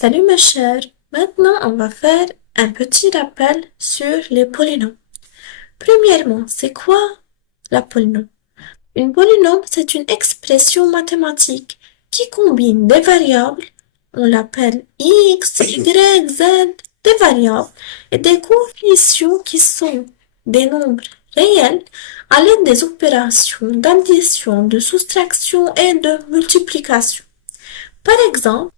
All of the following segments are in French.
Salut ma chère, maintenant on va faire un petit rappel sur les polynômes. Premièrement, c'est quoi la polynôme? Une polynôme, c'est une expression mathématique qui combine des variables, on l'appelle x, y, z, des variables, et des coefficients qui sont des nombres réels à l'aide des opérations d'addition, de soustraction et de multiplication. Par exemple,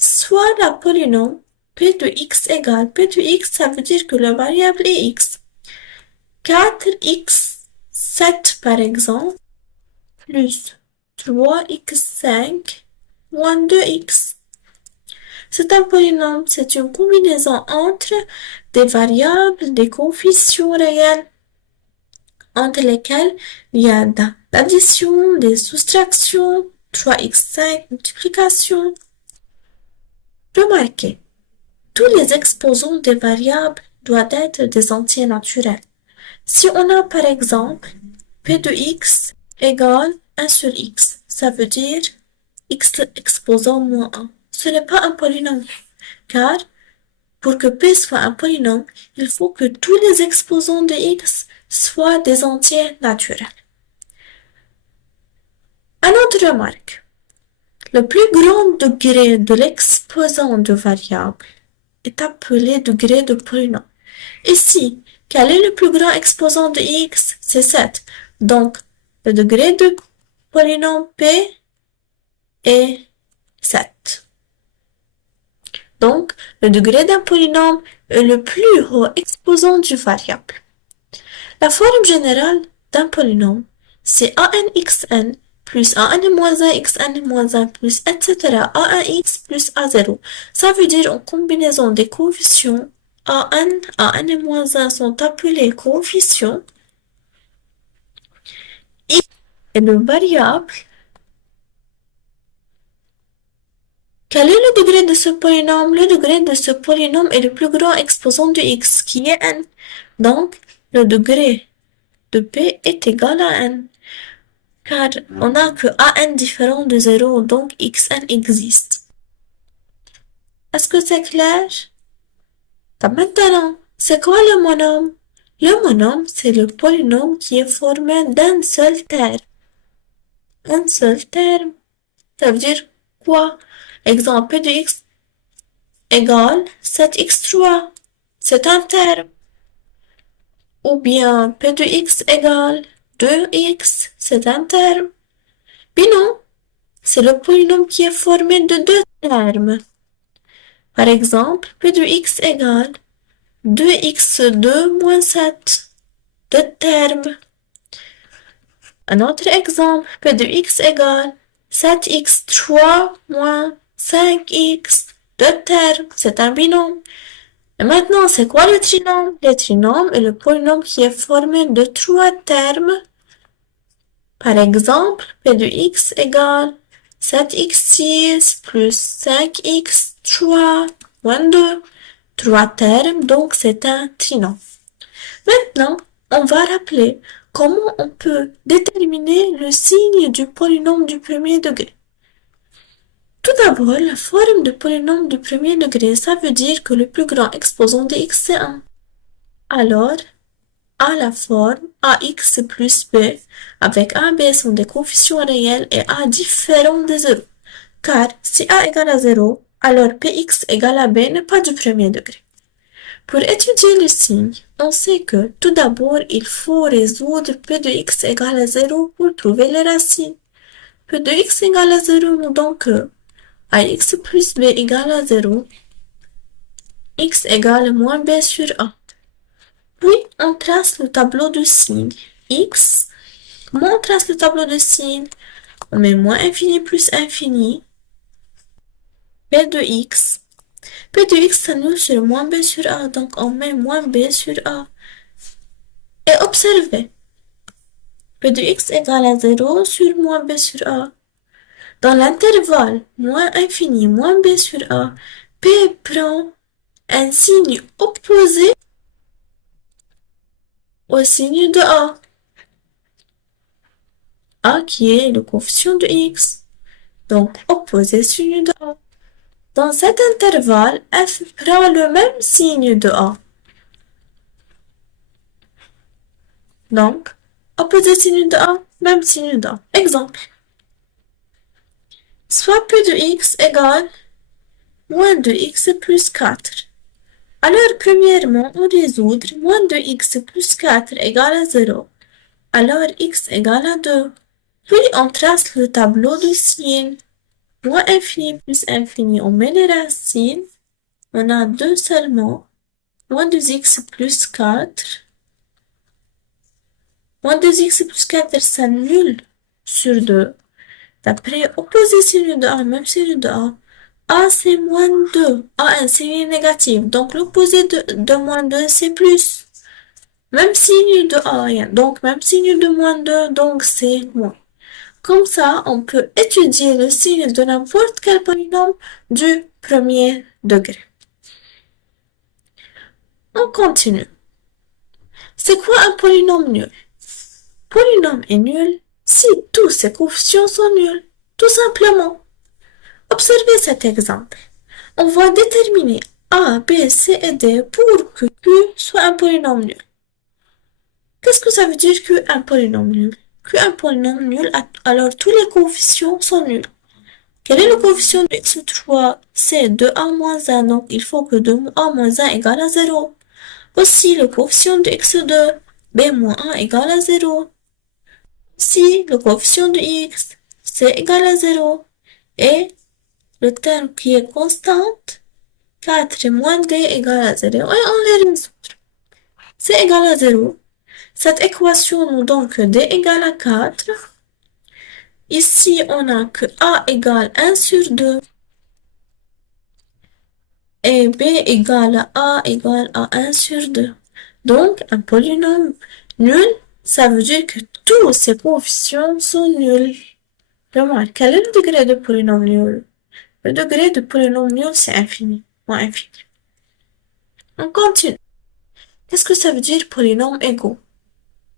soit la polynôme p de x égale p de x, ça veut dire que la variable est x. 4x7 par exemple, plus 3x5 moins 2x. C'est un polynôme, c'est une combinaison entre des variables, des coefficients réels, entre lesquels il y a de l'addition, des soustractions, 3x5, multiplication. Remarquez, tous les exposants des variables doivent être des entiers naturels. Si on a par exemple p de x égale 1 sur x, ça veut dire x exposant moins 1. Ce n'est pas un polynôme, car pour que p soit un polynôme, il faut que tous les exposants de x soient des entiers naturels. Une autre remarque, le plus grand degré de l'exposant de variable est appelé degré de polynôme. Ici, quel est le plus grand exposant de x? C'est 7. Donc, le degré de polynôme p est 7. Donc, le degré d'un polynôme est le plus haut exposant du variable. La forme générale d'un polynôme, c'est anxn plus an-1 xn-1 plus etc. a1x plus a0. Ça veut dire en combinaison des coefficients an, an-1 sont appelés coefficients. X est une variable. Quel est le degré de ce polynôme? Le degré de ce polynôme est le plus grand exposant de x, qui est n. Donc, le degré de p est égal à n. Car on n'a que an différent de 0, donc xn existe. Est-ce que c'est clair? Maintenant, c'est quoi le monôme? Le monôme, c'est le polynôme qui est formé d'un seul terme. Un seul terme. Ça veut dire quoi? Exemple, p de x égale 7x3. C'est un terme. Ou bien p de x égale 2x. C'est un terme. Mais non, c'est le polynôme qui est formé de deux termes. Par exemple, p de x égale 2x2 moins 7. Deux termes. Un autre exemple, p de x égale 7x3 moins 5x. Deux termes, c'est un binôme. Et maintenant, c'est quoi le trinôme? Le trinôme est le polynôme qui est formé de trois termes. Par exemple, p de x égale 7x6 plus 5x3 moins 2. Trois termes, donc c'est un trinôme. Maintenant, on va rappeler comment on peut déterminer le signe du polynôme du premier degré. Tout d'abord, la forme de polynôme du premier degré, ça veut dire que le plus grand exposant de x c'est 1. Alors, a la forme ax plus b, avec a et b sont des coefficients réels et a différent de 0. Car si a égale à 0, alors px égale à b n'est pas du premier degré. Pour étudier le signe, on sait que tout d'abord, il faut résoudre p de x égale à 0 pour trouver les racines. P de x égale à 0 nous donne que ax plus b égale à 0, x égale moins b sur a. Puis, on trace le tableau de signes. X, comment on trace le tableau de signes? On met moins infini plus infini. P de x. P de x s'annule sur moins b sur a, donc on met moins b sur a. Et observez. P de x égale à 0 sur moins b sur a. Dans l'intervalle moins infini moins b sur a, P prend un signe opposé au signe de a. A qui est le coefficient de x. Donc opposé signe de a. Dans cet intervalle, f prend le même signe de A. Donc, opposé signe de A, même signe de A. Exemple. Soit P de x égale moins de x plus 4. Alors, premièrement, on résout moins de x plus 4 égale à 0. Alors, x égale à 2. Puis, on trace le tableau de signes. Moins infini plus infini, on met les racines. On a 2 seulement. Moins de x plus 4. Moins de x plus 4 s'annule sur 2. D'après opposé signe de A, même signe de A. A c'est moins 2. A un signe négatif. Donc l'opposé de moins 2 c'est plus. Même signe de A, donc même signe de moins 2, donc c'est moins. Comme ça, on peut étudier le signe de n'importe quel polynôme du premier degré. On continue. C'est quoi un polynôme nul? Polynôme est nul si tous ses coefficients sont nuls, tout simplement. Observez cet exemple. On va déterminer A, B, C et D pour que Q soit un polynôme nul. Qu'est-ce que ça veut dire Q un polynôme nul? Q un polynôme nul, alors tous les coefficients sont nuls. Quel est le coefficient de x3? C'est 2a moins 1, donc il faut que 2a moins 1 égale à 0. Aussi, le coefficient de x2, b moins 1 égale à 0. Si le coefficient de x, c'est égal à 0. Et le terme qui est constante, 4 moins d égale à 0. Et on les résout. C'est égal à 0. Cette équation nous donne que d égale à 4. Ici, on a que a égale 1 sur 2. Et b égale à a égale à 1 sur 2. Donc, un polynôme nul, ça veut dire que tous ses coefficients sont nuls. Remarque, quel est le degré de polynôme nul? Le degré de polynôme nul, c'est infini, moins infini. On continue. Qu'est-ce que ça veut dire polynôme égaux?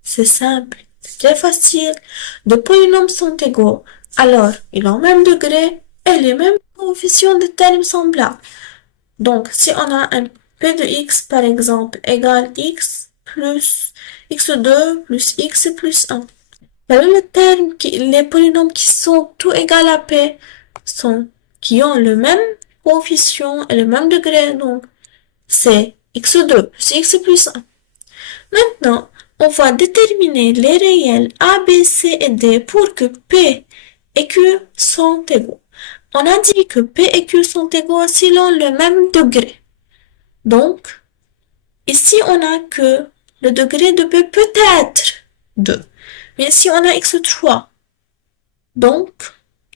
C'est simple, c'est très facile. Deux polynômes sont égaux, alors ils ont le même degré et les mêmes coefficients de termes semblables. Donc, si on a un p de x, par exemple, égale x plus x2 plus x plus 1. Quel est le terme les polynômes qui sont tout égaux à p qui ont le même coefficient et le même degré, donc c'est x2 plus x plus 1. Maintenant, on va déterminer les réels a, b, c et d pour que p et q sont égaux. On a dit que p et q sont égaux selon le même degré. Donc, ici on a que le degré de p peut être 2. Mais ici on a x3. Donc,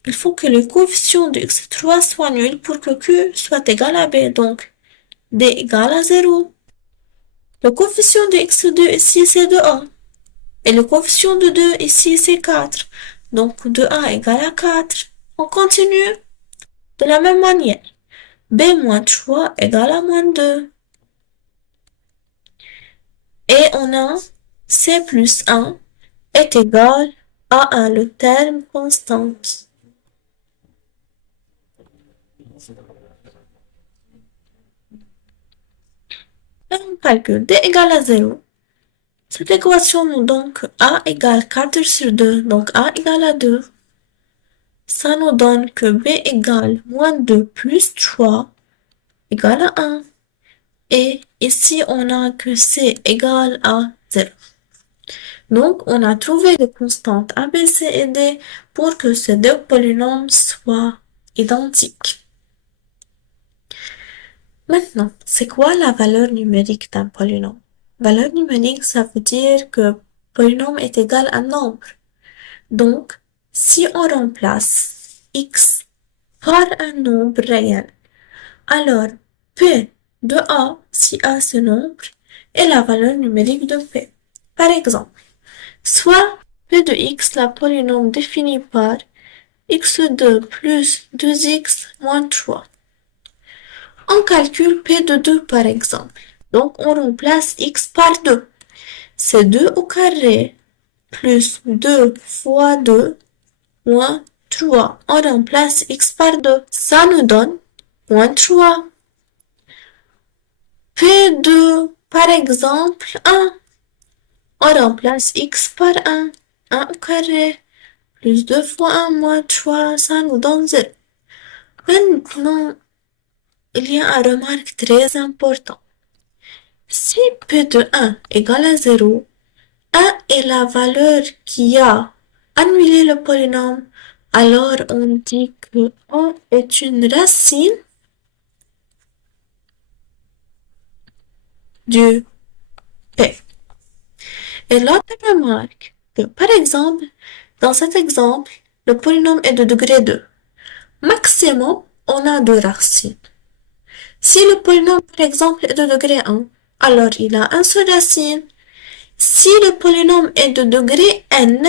il faut que le coefficient de x3 soit nul pour que q soit égal à b. Donc, d égale à 0. Le coefficient de x2 ici c'est 2a. Et le coefficient de 2 ici c'est 4. Donc 2a égale à 4. On continue de la même manière. b moins 3 égale à moins 2. Et on a c plus 1 est égal à 1, le terme constante. Et on calcule d égale à 0. Cette équation nous donne que a égale 4 sur 2, donc a égale à 2. Ça nous donne que b égale moins 2 plus 3 égale à 1. Et ici, on a que c égale à 0. Donc, on a trouvé les constantes a, b, c et d pour que ces deux polynômes soient identiques. Maintenant, c'est quoi la valeur numérique d'un polynôme? Valeur numérique, ça veut dire que polynôme est égal à un nombre. Donc, si on remplace x par un nombre réel, alors p de a, si a ce nombre, est la valeur numérique de p. Par exemple, soit p de x, la polynôme définie par x2 plus 2x moins 3. On calcule p de 2 par exemple. Donc on remplace x par 2. C'est 2 au carré plus 2 fois 2 moins 3. On remplace x par 2. Ça nous donne moins 3. P2, par exemple, 1. On remplace x par 1. 1 au carré. Plus 2 fois 1 moins 3, ça nous donne 0. Maintenant, il y a une remarque très importante. Si P de 1 égale à 0, 1 est la valeur qui a annulé le polynôme, alors on dit que 1 est une racine du P. Et l'autre remarque que, par exemple, dans cet exemple, le polynôme est de degré 2. Maximum, on a deux racines. Si le polynôme, par exemple, est de degré 1, alors il a une seule racine. Si le polynôme est de degré n,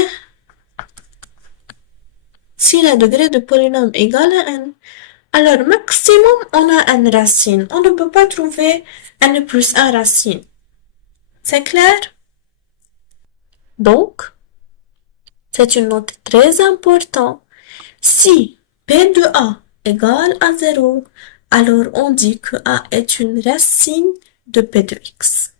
si le degré de polynôme est égal à n, alors maximum on a une racine. On ne peut pas trouver n plus 1 racine. C'est clair? Donc, c'est une note très importante. Si P de A égale à 0, alors on dit que A est une racine de P de X.